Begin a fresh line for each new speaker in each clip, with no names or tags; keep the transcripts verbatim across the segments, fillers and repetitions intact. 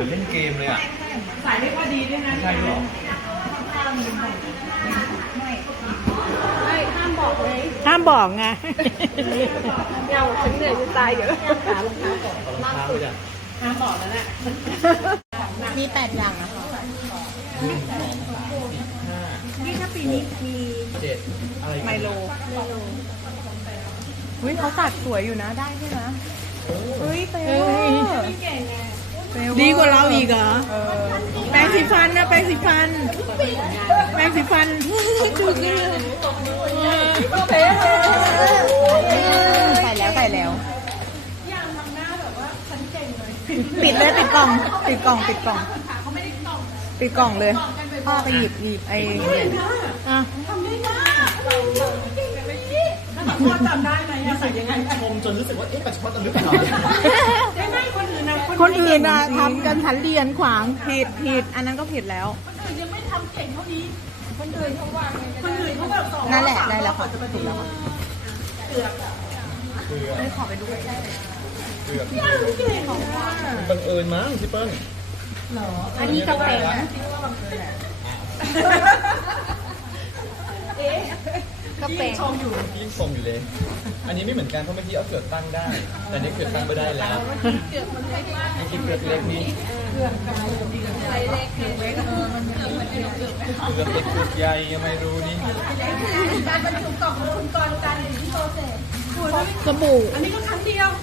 อนเล่นเกมเลยอ่ะ
สายไม่พอดีด้วยนะ
ใช่หรอ
ไม่ห้ามบอกเลย
ห้ามบอกไง
เงาฉันเหนื่อยจะตายเดี๋ยวหารองเท้าก่อนล่าสุดห้ามบอกแล้วแหละมีแปดอย่างนะคะนี่ถ้าปีนี้มี
เจ็ดอะไร
ไมโลเฮ้ยเขาตัดสวยอยู่นะได้ใช่ไหมเฮ้ยเต้เก่งไง
ดีกว่าเราอีกเหรอแปรงสีฟันนะแปรงสีฟันแปรงสีฟันดูดิ
ใส่แล้วใส่แล้ว
ปิดเลยปิดกล่องปิดกล่องปิดกล่องปิดกล่องเลยพ่อไปหยิบหยิบไอ้อ่ะ
พ่อจำได้ไหมใส่ยังไง
ชมจนรู้สึกว่าเอ๊ะปัจจุบันตอนนี้เป็นเรา
ได้ไหมคนอื่นนะ
คนอื่นอะทำกันทันเรียนขวางผิดผิดอันนั้นก็ผิดแล้ว
คนอื่นยังไม่ทำเก่งเท่านี้คนอื่นเขาวางคนอื่นเขาแบบสอง
นั่นแหละได้แล้วค่ะถูกแล้วค่ะ
เกือบ
เกือบ
ขอไปดูใกล้
เกือบเก่งของว่าบังเอิญมั้งพี่เปิ้ล
หรออันนี้ก็แปลกนะคิดว่าบังเอิญแหละเอ๊ะก็แปลก
ชมอยู่ยิ่งชมอยู่เลยอันนี้ไม่เหมือนกันเพราะเมื่อกี้เอาเกือบตั้งได้แต่นี้เกือบตั้งไม่ได้แล้ว
เกือบมันเล็กมาก
เมื่อกี้เกือบเล็กนี่
เกือบกับใส่เล็กเกือบเล็กเออมันเกือบมันเกือบเกือบ
เกือบเล็กเกือบใหญ่ยังไม่รู้นี่
การบรรจุกล่องคุณกรจานอยู่ที่โตเสร็จ
สบู่
อันนี้ก็ครั้งเดียว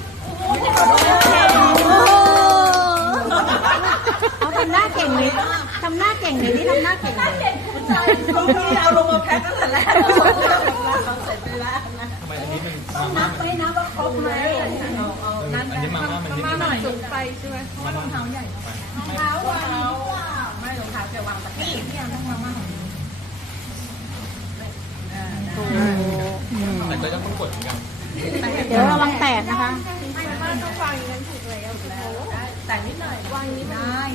เขาทำหน้าเก่งเลยทำหน้าเก่งเลยนี่ทำหน้าเก่งเลย
เขาที่เอาลงมาแพ็คตั้งแต่แรกเสร็จไปแล้วนะ
ทำไมอันนี้มัน
ต้องนับไหมนะว่าครบไหม
อันนี้มาม่ามันนิด
หน่อยสูงไปใช่ไหมเพราะว่ารองเท้าใหญ่รองเท้าวางไม่รองเท้าจะวางตะกี้ที่ยังต้องวางมาของนี้
แต่ก็ยังต้องกดเหมือนกัน
เดี๋ยวระวังแตกนะคะ
ไม่ไม่ต้องวางอย่างนั้นถูกแล้วแต่นิดหน่อยวางนิดหน่อย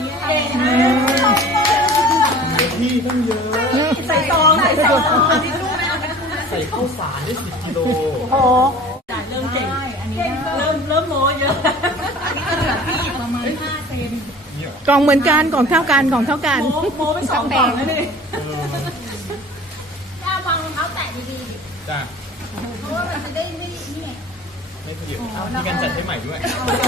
ที่ต้องเยอะ
ใส่ซองใส่ซอง
ใส่ข้าวสารได้สิบกิโล
โอ้
เริ่มเก่งอันนี้เริ่มเริ่มโม้เยอะนี่ก็เหลือพี่อีกประมาณห้าเซน
กล่องเหมือนกันกล่องเท่ากันกล่องเท่ากัน
โม้โม้ไปสองกล่องแล้วนี่ถ้าวางรองเท้าแตะดี
ๆจ้ะ
เพราะว่ามันจะได้ไม่นี่
ไม่ขยับมีการจัดให้ใหม่ด้วย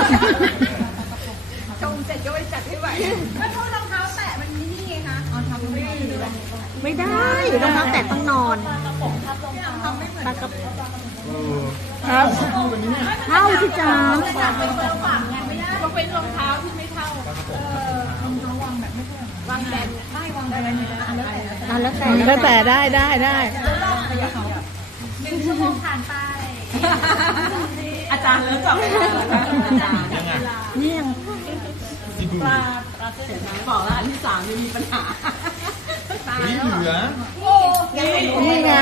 ชงเสร็จก็ไปจัดให้ใหม่แล้วถ้ารองเท้าแตะมันนี่ไงคะอ๋อทำไม่ได้
ไม่ได้รองเท้าแตะต้องนอน
ทำไม่เหมือนกัน
ครับเท่าที่จาม
เป็นคนละฝั่งไงไม่ได้ยกเป็นรองเท้าที่ไม่เท่ารองเท้าวางแบบไม่เท่าวางแบนได้วางแบนอันแล้วแต่
อันแล้วแต่แล้วแต่ได้ได้ได้
หนึ่งชั่วโมงผ่านไปอาจารย์เริ่มจับเวลาแล้วนะอาจารย์
ยังไง
นี่ยัง
ปลาปลาเสร็จนะบอกแล้วอันที่สามจะมีปัญหา
นี่เหลือ
นี่ไง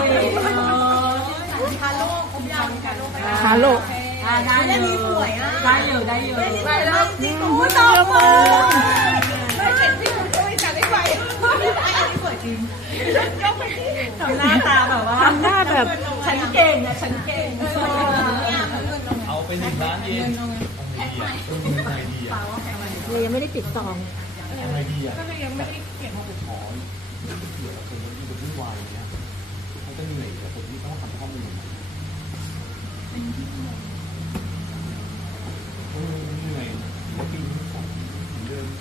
ฮาโลครบยัง
ฮาโล
ได้เลยได้เลยได้เลยได้แล้วจริงโอ้ยตบมือไม่เห็นที่คุณช่วยจัดได้ไหวอันนี้สวยจริงทำหน้าตาแบบว่า
ทำหน้าแบบ
ฉันเก่งนะฉันเก่ง
เอาไปหนึ่งล้านเยนเอาไงดีอ่ะ
เลยยังไม่ได้ติดซอง
เอาไงดีอ่ะ
ก็เลยยังไม่ได้เก็บมา
ขอเกี่ยวกับคนที่จะวุ่นวายเนี่ยเขาจะเหนื่อยแต่คนที่ต้องทำข้อมูลเหนื่อยปีนี้สองเหมือนเดิม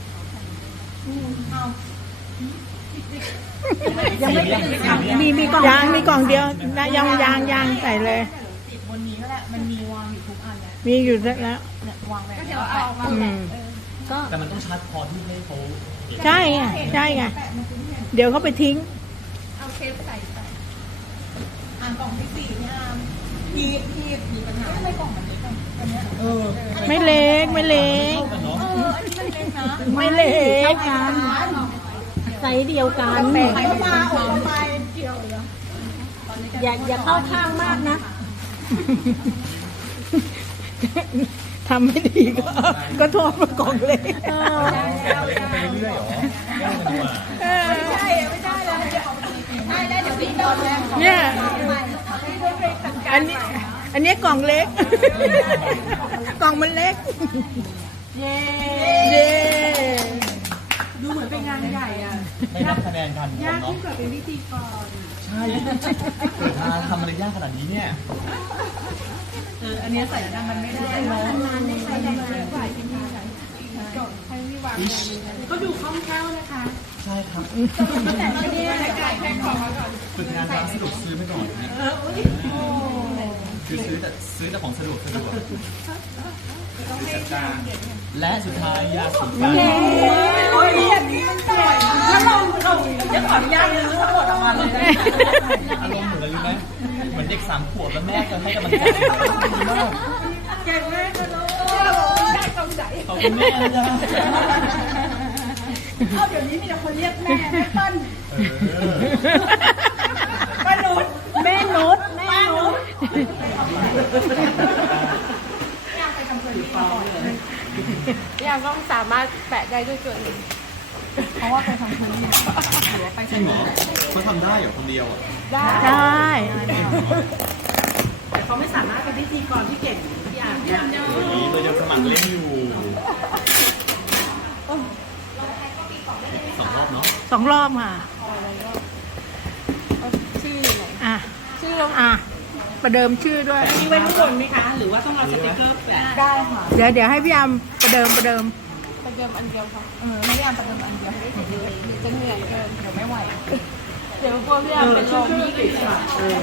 ยังไม่มีมีกล่องยางมีกล่องเดียวนะยางยางยางใส่เลย
ติดบนนี้ก็แหละมันมีวางอยู่ทุกอันเลย
มีอยู่แล้ว
เนี่ยวางแบบก็เดี๋ยวเอาวางแบบ
ก็แต่มันต้องชัดพอที่ให้เขา
ใช่ไงใช่ไงเดี๋ยวเขาไปทิ้ง
เอาเทปใส่ใส่อ่านกล่องที่สี่เนี่ยพีพีมีปัญหาไม่กล่องแบบนี้กล่องอันนี้
เออ
ไม่เล็กไม่เล็ก
เอออันนี้มันเล็กนะ
ไม่เล็กกันไซส์เดียวกัน
ไปมาออกไปเกี่ยวเหรอ
อย่าอย่าเข้าข้างมากนะทำไม่ดีก็ก็โทษมากล่องเลย
ไปเรื่อยๆหรอ
ไม่ใช่ไม่ได้เลยได้ได้เดี๋ยวพี่โดนแล้ว
เนี่ยอันนี้อันนี้กล่องเล็กกล่องมันเล็ก
เย้
เย้
ไม่นับคะแนนการบวมเนาะ
ยากที่กว่าเป็นพิธีกร
ใช่เกิดมาทำอะไรยากขนาดนี้เนี่ย
เอออันเนี้ยใส่แล้วมันไม่ได้เนาะมันไม่ใช่ได้มากกว่าที่มีใส่จบให้พี่วางก็ดูคล่องแคล่วนะคะ
ใช่ครับ
แต่ไม่ได้จ่ายแพงของมาก่อน
ฝึกงานร้านสะดวกซื้อไปก่อนนะ
เอออุ้ย
คือซื้อแต่ซื้อแต่ของสะดวกสะดวกจัดการและสุดท้ายยาสีฟัน
โอ้ยอย่างนี้มันสวยถ้าเราเราจะขออนุญาตลื้อทั้งหมดออกมาเลยนะ
อารมณ์เหมือนอะไรรู้ไหมเหมือนเด็กสามขวบแล้วแม่จะให้กำลังใจดีมาก
เก่งมากเลยลูกได้กำใจ
ขอบคุณแม่นะจ๊ะ
เอาเดี๋ยวนี้มีแต่คนเรียกแม่แม่ต้น
เออ
แม่นุช
แม่นุชแม่นุช
พี่ยังต้องสามารถแปะได้ด้วยตัวเอง
เพราะว่าไปทางพื้นเนี่ยหรือว่าไป
จริงเหรอเขาทำได้เหรอคนเดียวอ่ะ
ได้
ได้
แต่เขาไม่สามารถเป็นพิธีกรที่เก่งที่อ่านได้
นี่เรายังสมัครเล่นอยู่สองรอบเนาะ
สองรอบค่ะ
ชื่ออยู่ไหน
อ่ะ
ชื่อเรา
อ่ะ ประเดิมชื่อด้วย
มีไว้ข้างบนไหมคะ หรือว่าต้องเอาสติ๊กเกอร์แปะ
ได้ค่ะ
เดี๋ยวเดี๋ยวให้พี่อามประเดิมประเดิม
ประเดิมอันเดียวค่ะ
เออไม่ได้อ่านประเดิมอันเดียว
เดี๋ยวจะเหนื่อยเกิน
เดี๋ยวไม่ไหว
เดี๋ยวกลัวพี่ยังเป็นลม
ติดค่ะเออ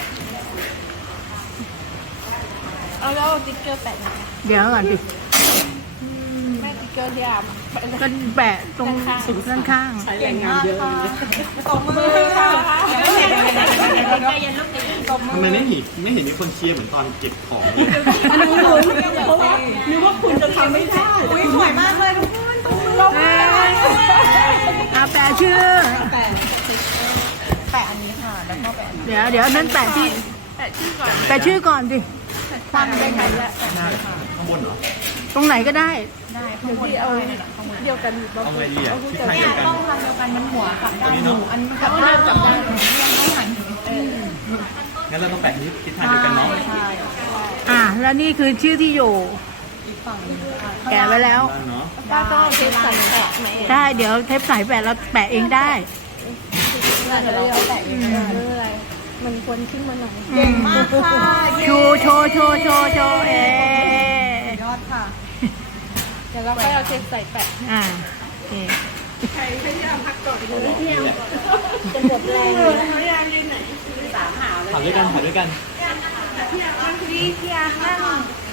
เอาแล้วเอาติ๊กเกอร์แปะไหน
เดี๋ยวก่อนดิ
แม่ติ๊กเกอร์ที่อาร์มแปะ
ก็แปะตรงสุดด้านข้าง
ใช้แรงงานเยอะเลย
ตบมือค่ะ
ใจเย็นลูกใจเย็น
ตบมื
ทำไมไม่เห็นไม่เห็นมีคนเชียร์เหมือนตอนเก็บของเลย
อันนี้หนูเพราะว่านึกว่าคุณจะทำไม่ได้อุ้ยสวยมากเลยทุกคนตุ้มลง
เอ้ยอ่ะแปะชื่อ
แปะแปะอันนี้ค่ะ แล้วก็แปะ
เดี๋ยวเดี๋ยวนั้นแปะที่
แปะชื่อก่อน
แปะชื่อก่อนดิ
ตั้งได้ไหมละ
หน้าข้างบนเหรอ
ตรงไหนก็ได้
ได้ข้างบน
เอา
ได้เลยข้างบน
เดียวกัน
เอาไงดีอ่ะทิศทาง
เนี่
เดี
ย
ยวกัน
ต้องทำเดียวกันมันหัวกับด้านหนูอันมันกับด้านกับด้านหนูยังไม่หันเออ
งั้นเราต้องแปะทิศทิศทางเดียวกันเนาะ
ใช่
อ่ะแล้วนี่คือชื่อที่อยู่
อีกฝั่งนึง
แกะไว้แล้ว
บ้านเนาะ
ป้าต้องเอาเทปใส่แปะไหม
ได้เดี๋ยวเทปใสแปะเราแปะเองได้
เดี๋ยวเราแปะเองไม่เป็นไรมันควรขึ้นมาหน่อย
เก่งมากค่ะ
ชูโชว์โชว์โชว์โชว์เอ
ยอดค่ะ
เดี๋ยวเราค่อยเอาเทปใส่แปะ
อ่าโอเค
ใครให้พี่อาพักก่อนดูพี่อาจะหมดแรงเลยพี่อายืนไหนสามหาวเลย
ถ่ายด้วยกันถ่ายด้วยกัน
พี่อานั่งพี่พี่อานั่ง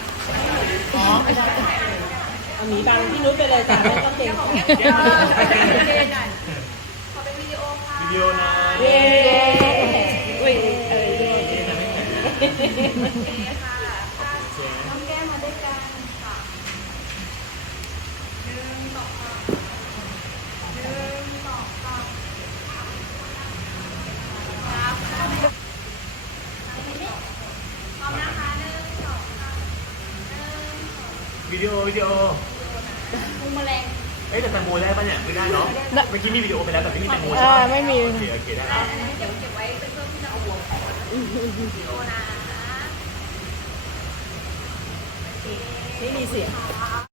อันนี้ดังพี่นุ้ยไปเลยแต่ไม่ต้องเก่ง
วิดีโอนะ
เย้อุ้ยเออ
วิดีโอวิดีโอมูแมลงเอ้ยแต่แตงโมได้ป่ะเนี่ยไม่ได้เนาะเมื่อกี้มีวิดีโอไปแล้วแต่ไม่มีแตงโมใช่
อ่า
ไหม
ไม่มี
โอเคโอเคได้ครับ
ไม่มีเสียง